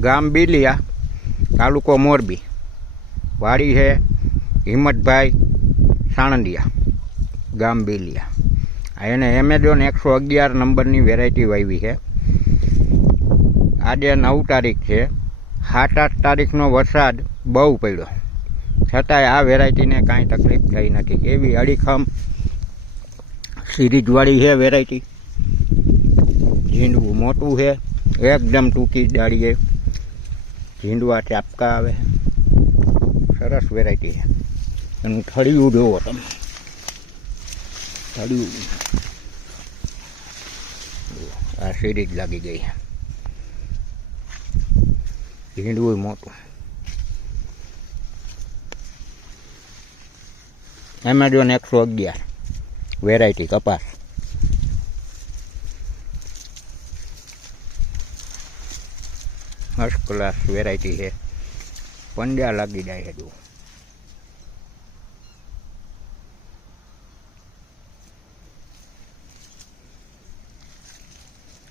ગામ બીલિયા, તાલુકો મોરબી, વાડી છે હિંમતભાઈ સાણંદિયા, ગામ બીલિયા. એને એમેઝોન 111 નંબરની વેરાયટી વાવી છે. આજે 9 તારીખ છે. 7-8 તારીખનો વરસાદ બહુ પડ્યો, છતાંય આ વેરાયટીને કાંઈ તકલીફ થઈ નથી. એવી અડીખમ સિરીજવાળી છે વેરાયટી. ઝીંડવું મોટું છે, એકદમ ટૂંકી ડાળીએ ઝીંડવા ચાપકા આવે. સરસ વેરાયટી છે. એનું થળિયું જોવો તમે, થળિયું આ સિરીજ લાગી ગઈ છે. ઝીંડવું મોટું. એમેઝોન 111 વેરાયટી કપાસ. ફર્સ્ટ ક્લાસ વેરાયટી છે. પંજા લાગી જાય છે. જો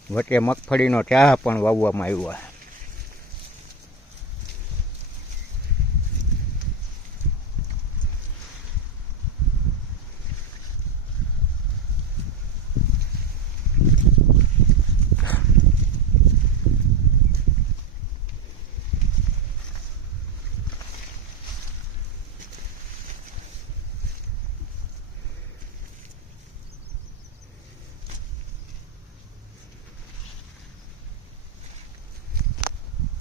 વચ્ચે મગફળીનો ચા પણ વાવવામાં આવ્યો.